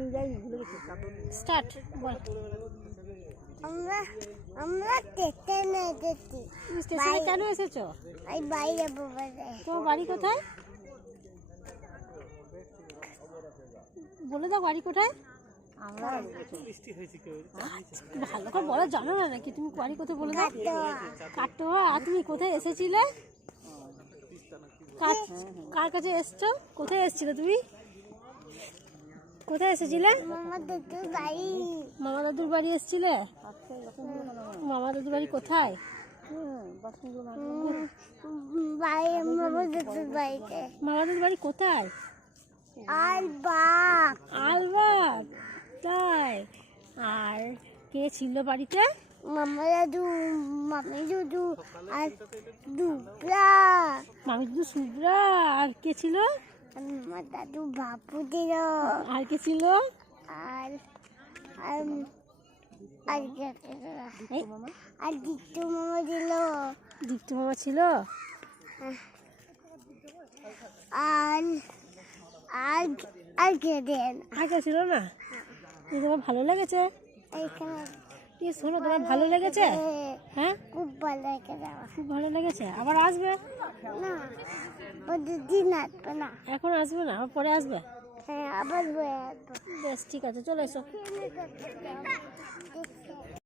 নিয়ে যাই ভুলে গেছি। স্টার্ট বল। আমরা আমরা স্টেশনে এসেছি। তুমি স্টেশনে কেন এসেছো? এই বাইরে বলে তোমার বাড়ি কোথায়? বলে দাও বাড়ি কোথায়? আমরা ভালো করে বলা জানো না নাকি? তুমি বাড়ি কোথায় বলে দাও। কাটোয়া। আর তুমি কোথায় এসেছিলে? কার কাছে এসছো? কোথায় এসেছিলে তুমি? কোথায় এসেছিলে? মামা দাদুর বাড়ি। মামা দাদুর বাড়ি এসেছিলে? মামা দাদুর বাড়ি কোথায়? বাড়ি মামা দাদুর বাড়িতে। মামা দাদুর বাড়ি কোথায়? আলবাগ। আলবাগ। তাই? আর কে ছিল বাড়িতে? মামা দাদু, মামি দাদু আর দুবরা। মামি দাদু, সুব্রা। আর কে ছিল? মামা দাদু বাপু দিল। আর কে ছিল? আর আর আর আর দিট্টু মামা দিল। দীপ্ত মামা ছিল। আর আর আর কে দেন আর কে ছিল না? তোমার ভালো লেগেছে? এইখানে শোনো, তোমার ভালো লেগেছে? হ্যাঁ, খুব ভালো লেগে যাওয়া। খুব ভালো লেগেছে। আবার আসবে? না প্রতিদিন আসবে না। এখন আসবে না, আবার পরে আসবে? হ্যাঁ আবার বয়ে আসবো। বেশ, ঠিক আছে, চলে এসো। আসবো